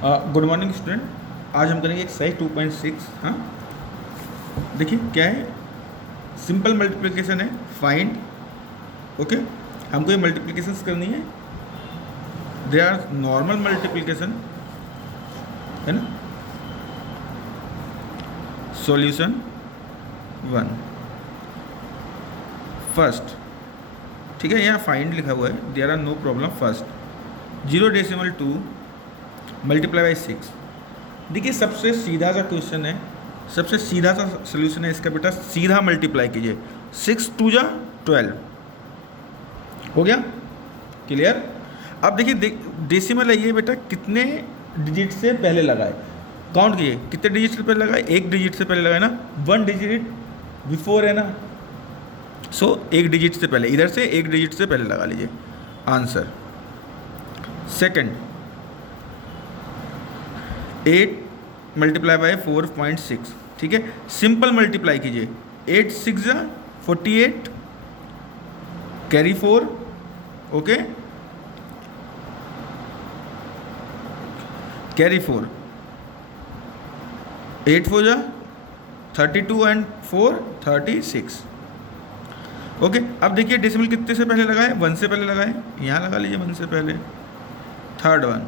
Good morning student. आज हम करेंगे एक्सरसाइज 2.6। हाँ, देखिए क्या है, सिंपल मल्टीप्लिकेशन है, फाइंड। ओके, हमको ये मल्टीप्लिकेशंस करनी है। दे आर नॉर्मल मल्टीप्लिकेशन, है ना। सॉल्यूशन 1 फर्स्ट, ठीक है, यहाँ फाइंड लिखा हुआ है, there are no problem. First 0.2 multiply by 6। देखिए सबसे सीधा सा क्वेश्चन है, सबसे सीधा सा सोल्यूशन है इसका बेटा, सीधा मल्टीप्लाई कीजिए। 6 2 जा 12 हो गया, क्लियर। अब देखिए डेसिमल है ये बेटा, कितने डिजिट से पहले लगाए, काउंट कीजिए कितने डिजिट से पहले लगाए, एक डिजिट से पहले लगाए ना, 1 डिजिट बिफोर है ना, सो एक डिजिट से पहले, इधर से एक डिजिट से पहले लगा लीजिए आंसर। सेकंड 8 मल्टीप्लाई बाय 4.6, ठीक है, सिंपल मल्टीप्लाई कीजिए। 8 6 जा 48, कैरी 4, ओके, कैरी 4, 8 4 जा 32 एंड 4 36, ओके। अब देखिए डेसिमल कितने से पहले लगाए, 1 से पहले लगाए, यहाँ लगा लीजिए 1 से पहले। Third one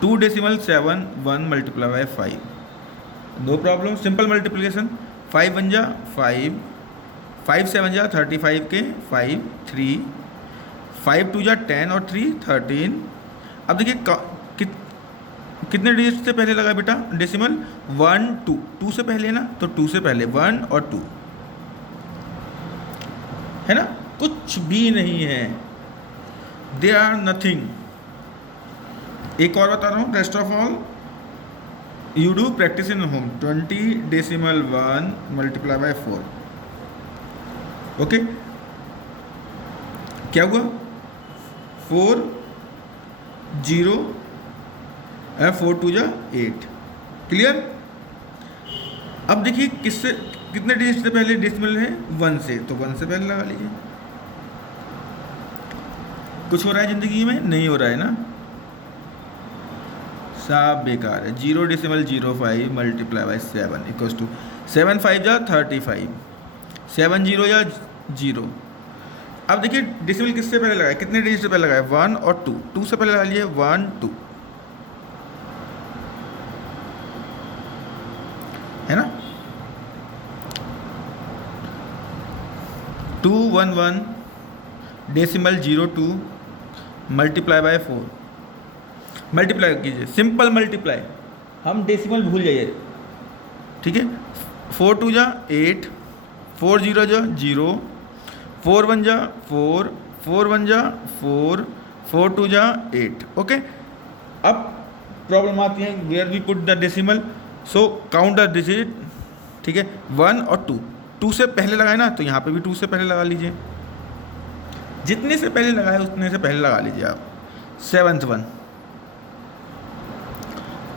2.7 1 multiply by 5, no problem, simple multiplication. 5 1 जा 5, 5 7 जा 35 के 5 3, 5 2 जा 10 और 3 13। अब देखिए कितने डिजिट से पहले लगा बेटा डेसिमल, 1 2, 2 से पहले ना, तो 2 से पहले 1 और 2 है ना, कुछ भी नहीं है, दे आर नथिंग। एक और बता रहा हूँ, rest of all you do practice in home. 20.1 multiply by 4, okay. क्या हुआ, 4 0 4 2 जा 8, क्लियर। अब देखिए किससे, कितने डिजिट से पहले डेसिमल है, 1 से, तो 1 से पहले लगा लीजिए। कुछ हो रहा है जिंदगी में, नहीं हो रहा है ना, सब बेकार है। 0.05 मल्टीप्लाई बाई 7 इक्वल्स टू 7 5 जा 35, 7 0 जा 0। अब देखिए डेसिमल किससे पहले लगाए, कितने डिजिट से पहले लगाए, 1 और 2, 2 से पहले लगा लिए 1 2, है ना। 2 1 1 डेसिमल 02 मल्टीप्लाई बाय 4, मल्टीप्लाई कीजिए, सिंपल मल्टीप्लाई, हम डेसिमल भूल जाइए, ठीक है। 4 2 जा 8, 4 0 जा 0, 4 1 जा 4, 4 1 जा 4, 4 2 जा 8, ओके। अब प्रॉब्लम आती है, where we put the decimal, so count the digit, ठीक है। 1 और 2, 2 से पहले लगाए ना, तो यहाँ पे भी 2 से पहले लगा लीजिए, जितने से पहले लगाए उतने से पहले लगा लीजिए आप। 7th वन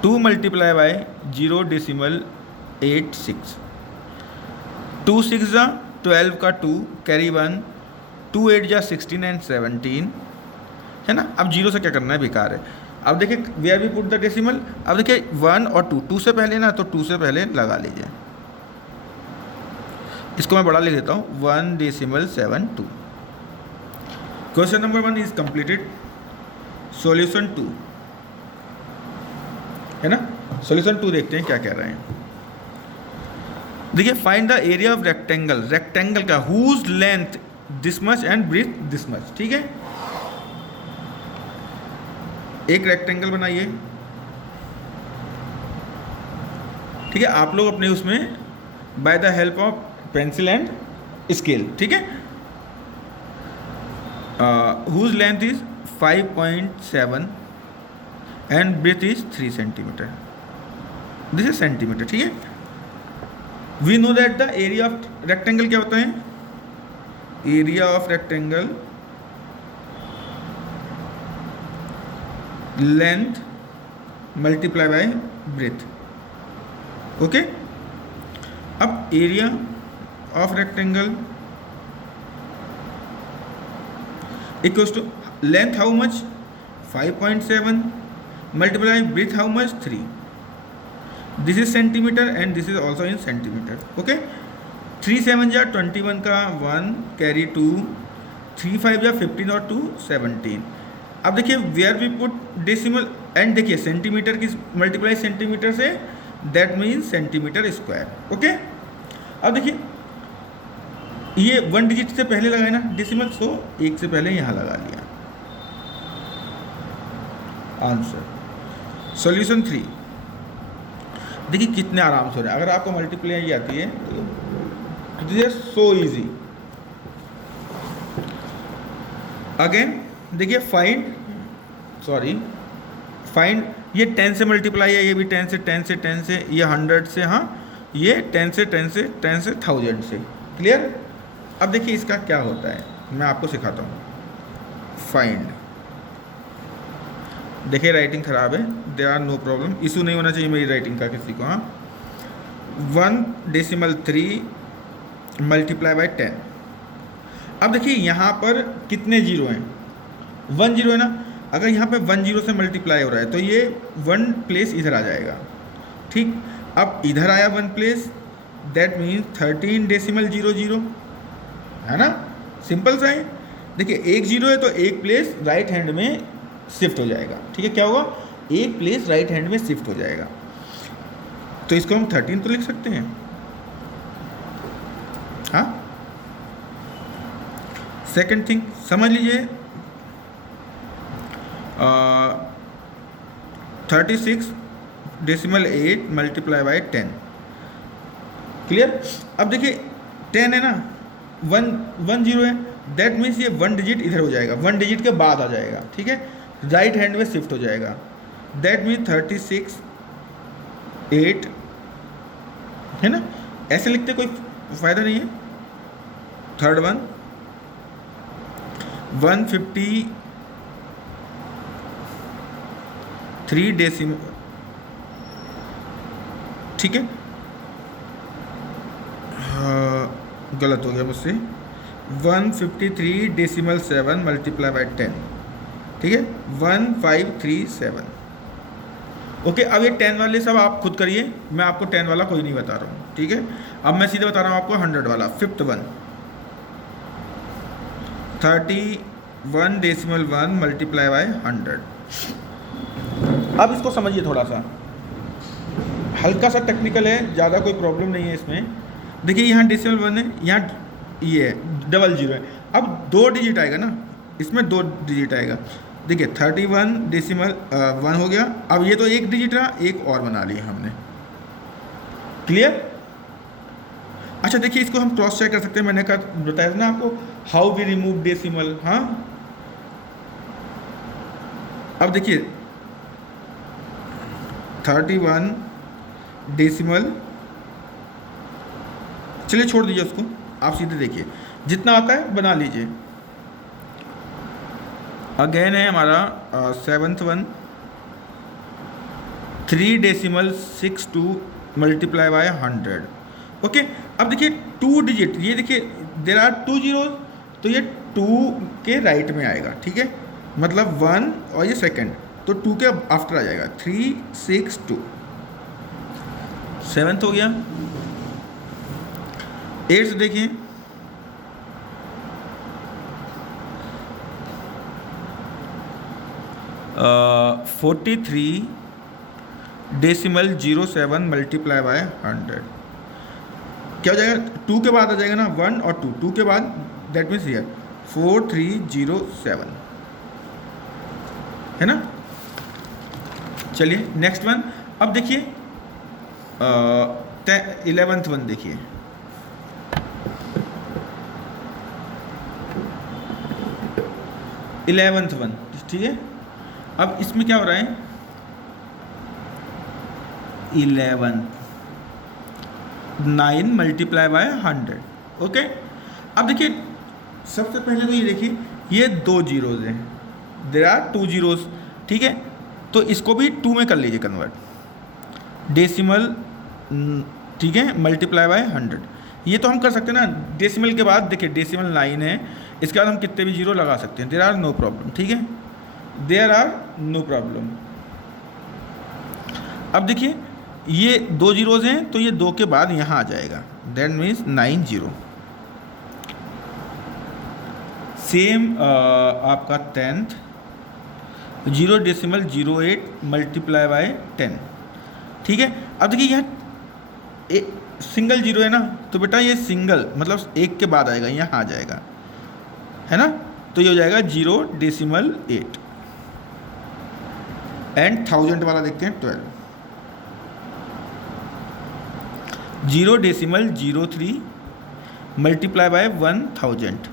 2 मल्टीप्लाई बाय 0.86, 2 6 जा 12 का 2, कैरी 1, 2 8 जा 16 एंड 17, है ना। अब 0 से क्या करना है, बेकार है। अब देखिए where we put the decimal, अब देखिए 1 और 2, 2 से पहले ना, तो 2 से पहले लगा लीजिए। इसको मैं बड़ा लिख देता हूँ, 1.72। Question number 1 is completed. Solution 2, है ना। सॉल्यूशन 2 देखते हैं क्या कह रहे हैं। देखिए find the area of rectangle, rectangle का whose length this much and breadth this much, ठीक है। एक रेक्टेंगल बनाइए, ठीक है, आप लोग अपने उसमें by the help of pencil and scale, ठीक है। Whose length is 5.7 and breadth is 3 centimeter, this is centimeter, ठीक है। We know that the area of rectangle क्या होता है, area of rectangle length multiply by breadth, okay. अब area of rectangle equals to length how much, 5.7 multiply with how much 3. This is centimeter and this is also in centimeter. Okay, 3 7 जा 21 का 1 carry 2, 3 5 जा 15 और 2 17. अब देखिए where we put decimal and देखिए centimetre की multiply centimetre से, that means centimetre square. Okay, अब देखिए ये 1 डिजिट से पहले लगाए ना डेसिमल, सो 1 से पहले यहाँ लगा लिया. Answer solution 3. देखिए कितने आराम से हो रहा है. अगर आपको मल्टीप्लाई आती है तो this is so easy. Again देखिए फाइंड ये 10 से मल्टीप्लाई है, ये भी 10 से 10 से 10 से, ये 100 से, हाँ ये 10 से 10 से 10 से 1000 से. क्लियर. अब देखिए इसका क्या होता है, मैं आपको सिखाता हूँ. फाइंड, देखिए राइटिंग ख़राब है, there are no problem, issue नहीं होना चाहिए मेरी राइटिंग का किसी को. हाँ 1.3 मल्टीप्लाई बाई 10. अब देखिए यहाँ पर कितने जीरो हैं, 1 जीरो है ना. अगर यहाँ पे 1 जीरो से मल्टीप्लाई हो रहा है तो ये 1 प्लेस इधर आ जाएगा. ठीक, अब इधर आया 1 प्लेस, दैट मीन्स 13.00 है ना. सिंपल सा है. देखिए 1 जीरो है तो 1 प्लेस राइट हैंड में शिफ्ट हो जाएगा. ठीक है, क्या होगा, 1 प्लेस राइट हैंड में शिफ्ट हो जाएगा. तो इसको हम 13 तो लिख सकते हैं. हाँ, सेकंड थिंग समझ लीजिए, 36.8 मल्टीप्लाई बाई 10. क्लियर. अब देखिए 10 है ना, 1 जीरो है, दैट मीन्स ये 1 डिजिट इधर हो जाएगा, 1 डिजिट के बाद आ जाएगा. ठीक है, राइट हैंड में शिफ्ट हो जाएगा. दैट मीन्स 36.8 है ना. ऐसे लिखते कोई फायदा नहीं है. Third one 153 decimal. ठीक है, गलत हो गया मुझसे. 153.7 मल्टीप्लाई बाई 10. ठीक है, 1537. ओके, अब ये 10 वाले सब आप खुद करिए, मैं आपको 10 वाला कोई नहीं बता रहा हूँ. ठीक है, अब मैं सीधे बता रहा हूँ आपको 100 वाला. Fifth one 31.1 multiply by 100. अब इसको समझिए, थोड़ा सा हल्का सा टेक्निकल है, ज़्यादा कोई प्रॉब्लम नहीं है इसमें. देखिए यहाँ डेसिमल 1 है, यहाँ ये है 00 है. अब 2 डिजिट आएगा ना, इसमें 2 डिजिट आएगा. देखिए 31.1 हो गया. अब ये तो 1 डिजिट रहा, एक और बना लिया हमने. क्लियर. अच्छा देखिए इसको हम क्रॉस चेक कर सकते हैं. मैंने कहा बताया था ना आपको, हाउ वी रिमूव डेसिमल. हाँ, अब देखिए 31 डेसिमल, चलिए छोड़ दीजिए उसको, आप सीधे देखिए जितना आता है बना लीजिए. अगेन है हमारा 7th one 3.62 multiply by 100. Okay, अब देखिए 2 डिजिट, ये देखिए देर आर 2 जीरोज, तो ये 2 के राइट में आएगा. ठीक है, मतलब 1 और ये सेकंड, तो 2 के आफ्टर आ जाएगा. 362. 7th हो गया. 8th देखिए 43.07 मल्टीप्लाई बाय 100. क्या हो जाएगा, 2 के बाद आ जाएगा ना 1 और 2, 2 के बाद, दैट मीन्स हियर 4307 है ना. चलिए नेक्स्ट वन. अब देखिए 11th वन देखिए. Eleventh one. ठीक है, अब इसमें क्या हो रहा है, 9 मल्टीप्लाई बाय 100. ओके, अब देखिए सबसे पहले तो ये देखिए ये 2 जीरोज हैं, देर आर 2 जीरोज. ठीक है, तो इसको भी 2 में कर लीजिए कन्वर्ट. डेसिमल, ठीक है, मल्टीप्लाई बाय 100. ये तो हम कर सकते हैं ना. डेसिमल के बाद देखिए डेसिमल 9 है, इसके बाद हम कितने भी जीरो लगा सकते हैं, देर आर नो प्रॉब्लम. ठीक है, देयर आर नो प्रॉब्लम। अब देखिए ये 2 जीरोज़ हैं तो ये 2 के बाद यहाँ आ जाएगा, दैट मीन्स 9 0। सेम आपका 10th 0.08 मल्टीप्लाई बाय 10, ठीक है। अब देखिए यहाँ सिंगल जीरो है ना, तो बेटा ये सिंगल मतलब 1 के बाद आएगा, यहाँ आ जाएगा, है ना। तो ये हो जाएगा 0.8 एंड 1000 वाला देखते हैं 12 0.03 मल्टीप्लाई बाय 1000।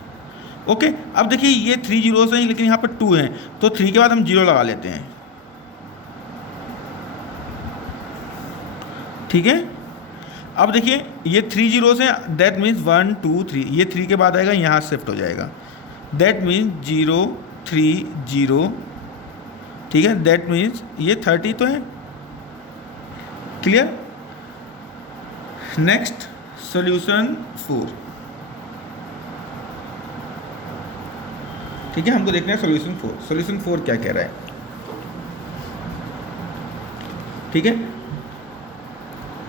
ओके, अब देखिए ये 3 जीरोस हैं लेकिन यहाँ पर 2 हैं, तो 3 के बाद हम 0 लगा लेते हैं, ठीक है। अब देखिए ये 3 जीरोस हैं, दैट मीन्स 1 2 3, ये 3 के बाद आएगा, यहाँ शिफ्ट हो जाएगा, दैट मीन्स 0 3 0, ठीक है। दैट मीन्स ये 30 तो है, क्लियर। नेक्स्ट सॉल्यूशन 4, ठीक है। हमको देखना है सॉल्यूशन 4। सॉल्यूशन 4 क्या कह रहा है, ठीक है।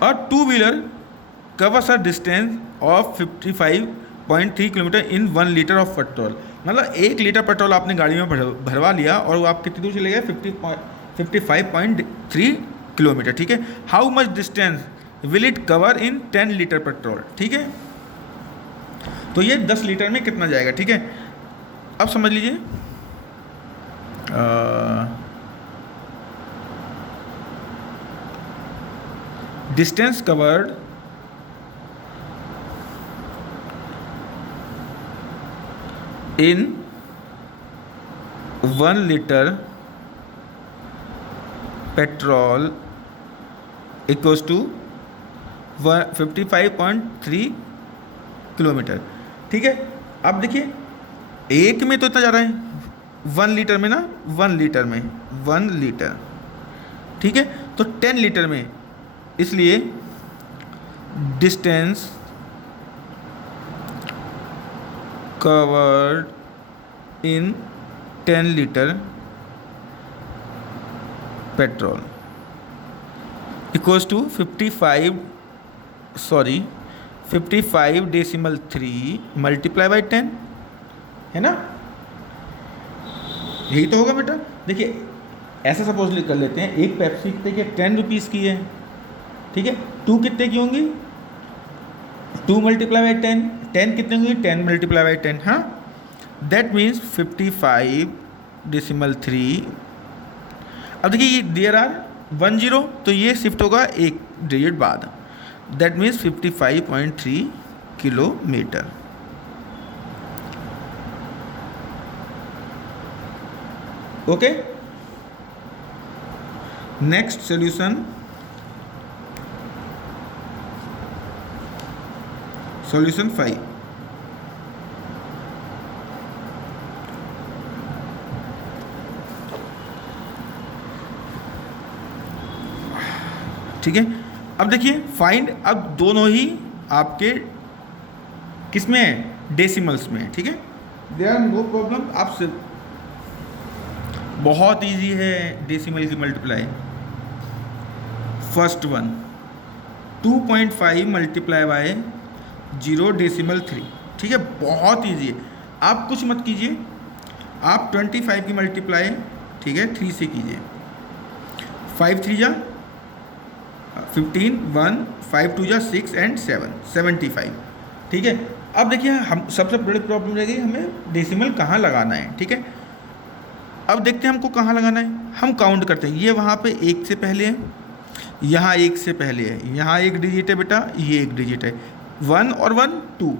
A two wheeler covers a distance of 55.3 kilometer in 1 liter of petrol. मतलब 1 लीटर पेट्रोल आपने गाड़ी में भरवा लिया और वो आप कितनी दूर चले गए, 55.3 किलोमीटर, ठीक है। How much distance will it cover in 10 litre petrol, ठीक है। तो ये 10 लीटर में कितना जाएगा, ठीक है। अब समझ लीजिए distance covered in 1 litre petrol equals to 55.3 kilometre, ठीक है। अब देखिए एक में तो इतना जा रहा है, 1 लीटर में ना, 1 लीटर में 1 लीटर, ठीक है। तो 10 लीटर में, इसलिए distance covered in 10 litre petrol equals to 55.3 multiply by 10, है ना। यही तो होगा बेटा। देखिए ऐसा सपोज कर लेते हैं, एक पेप्सी कितने की 10 रुपीज़ की है, ठीक है। 2 कितने की होंगी, 2 मल्टीप्लाई बाई 10, 10 कितने होंगी, 10 मल्टीप्लाई बाई 10, हाँ। That means 55.3। अब देखिए ये देयर आर 1 0, तो ये शिफ्ट होगा 1 डिजिट बाद, that means 55.3 kilometre. Okay, next solution, solution 5। ठीक है। अब देखिए फाइंड, अब दोनों ही आपके किस में है, डेसिमल्स में, ठीक है। देयर आर नो प्रॉब्लम, आप सिर्फ बहुत इजी है डेसिमल की multiply. First one 2.5 multiply by 0.3, ठीक है, बहुत इजी है। आप कुछ मत कीजिए, आप 25 की मल्टीप्लाई, ठीक है, 3 से कीजिए। 5 3 जा 15, 1 5 2 जा 6 एंड 7 75, ठीक है। अब देखिए हम सबसे बड़ी प्रॉब्लम रहेगी हमें डेसिमल कहाँ लगाना है, ठीक है। अब देखते हैं हमको कहाँ लगाना है। हम काउंट करते हैं, ये वहाँ पे 1 से पहले है, यहाँ 1 से पहले है, यहाँ 1 डिजिट है बेटा, ये 1 डिजिट है, 1 और 1 2।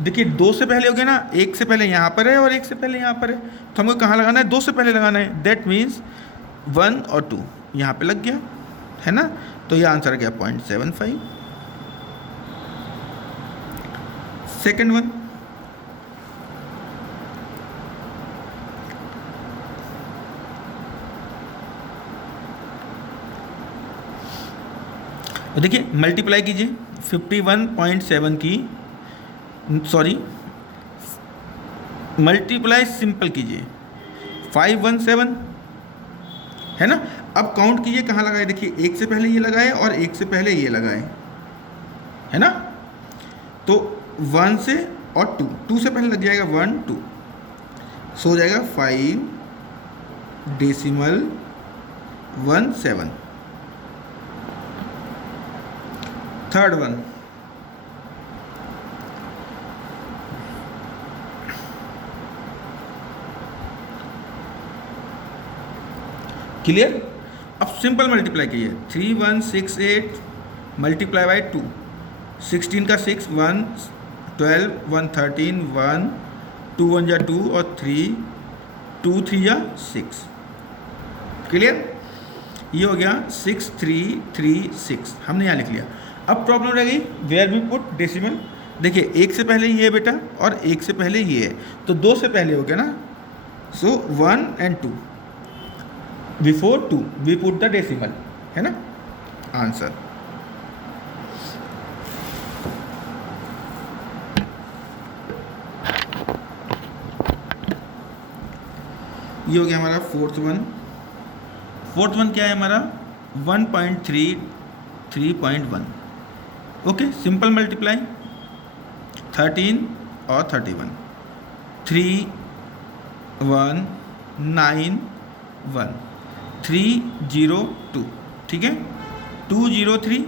देखिए 2 से पहले हो गया ना, 1 से पहले यहाँ पर है और 1 से पहले यहाँ पर है, तो हमको कहाँ लगाना है, 2 से पहले लगाना है। दैट मीन्स 1 और 2 यहाँ पे लग गया, है ना। तो ये आंसर आ गया 0.75। सेकेंड वन, देखिए मल्टीप्लाई कीजिए 51.7 की, सॉरी मल्टीप्लाई सिंपल कीजिए 517 है ना। अब काउंट कीजिए कहाँ लगाए, देखिए एक से पहले ये लगाए और एक से पहले ये लगाए, है ना। तो 1 से और 2 से पहले लग जाएगा 1 2, सो हो जाएगा 5.17। Third one, clear. अब सिंपल मल्टीप्लाई कीजिए, 3168 मल्टीप्लाई बाई 2, 16 का 6, 1 12, 1 13, 1 2 1 जा 2 और 3 2 3 जा 6, क्लियर। ये हो गया 6336, हमने यहाँ लिख लिया। अब प्रॉब्लम रह गई वेयर वी पुट डेसिमल। देखिए एक से पहले ये है बेटा और एक से पहले ये है, तो 2 से पहले हो गया ना, so 1 and 2, before 2 we put the decimal, है ना आंसर। ये हो गया हमारा फोर्थ वन। फोर्थ वन क्या है हमारा 1.3.1। ओके, सिंपल मल्टीप्लाई 13 और 31, 3 1 9 1 3 0 2, ठीक है 2 0 3।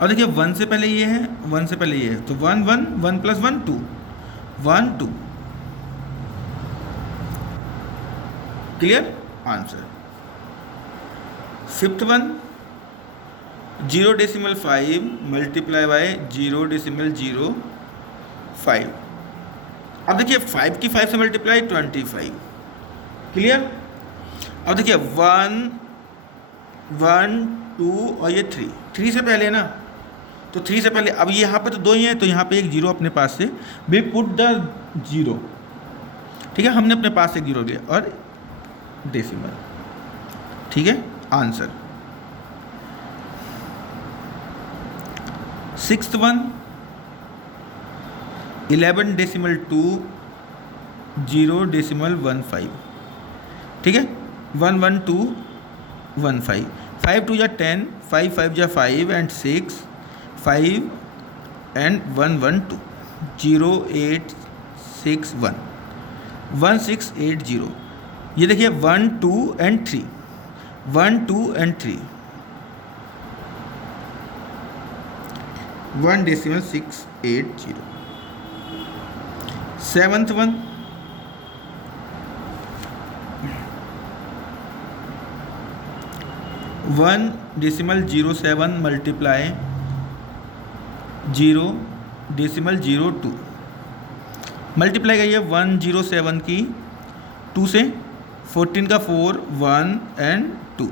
और देखिए 1 से पहले ये है, 1 से पहले ये है, तो 1 1 1 + 1 2 1 2, clear answer. Fifth one 0.5 multiply by 0.05। अब देखिए 5 की 5 से मल्टीप्लाई 25, क्लियर। अब देखिए 1 1 2 और ये 3 से पहले ना, तो 3 से पहले, अब यहाँ पे तो 2 ही है, तो यहाँ पे एक 0 अपने पास से वी पुट द 0, ठीक है, हमने अपने पास एक 0 लिया और डेसिमल, ठीक है आंसर। सिक्स्थ वन 11.2 0.15, ठीक है 11215, 5 2 जा 10, 5 5 जा 5 and 6, 5 and 112, 0861 1680। ये देखिए 1 2 and 3, 1 2 and 3, 1.680। Seventh one 1.07 multiply 0.02, multiply करिए 107 की 2 से, 14 का 4 1 and 2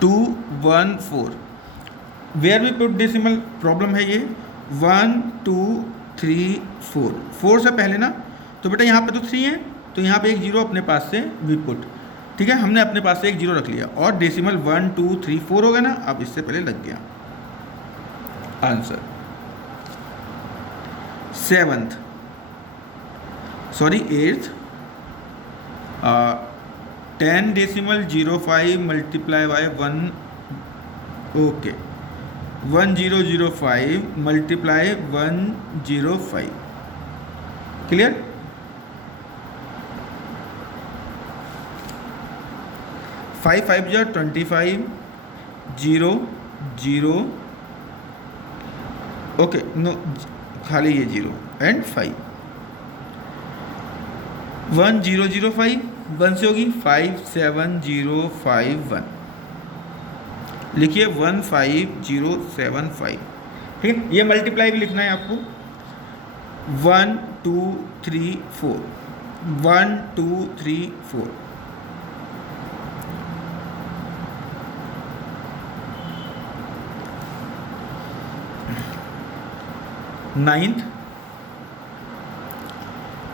2 1 4। Where we put decimal problem है ये 1 2 3 4, 4 से पहले ना, तो बेटा यहाँ पे तो 3 है, तो यहाँ पे एक 0 अपने पास से वी पुट, ठीक है, हमने अपने पास से एक 0 रख लिया और डेसिमल 1 2 3 4 हो गया ना, अब इससे पहले लग गया answer. Eighth 10.05 multiply by 1, okay 1005 multiply 105, clear. Five 5 जा 25, 0 0, ओके नो खाली ये 0 and 5, 1005, 1 से होगी 57051, लिखिए 15075, ठीक है। ये मल्टीप्लाई भी लिखना है आपको 1 2 3 4, 1 2 3 4। नाइन्थ,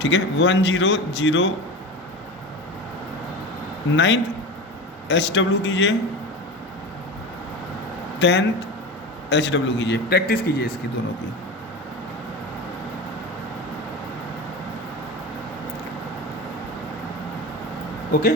ठीक है 100, नाइन्थ HW कीजिए, 10th HW कीजिए, प्रैक्टिस कीजिए इसकी दोनों की। ओके।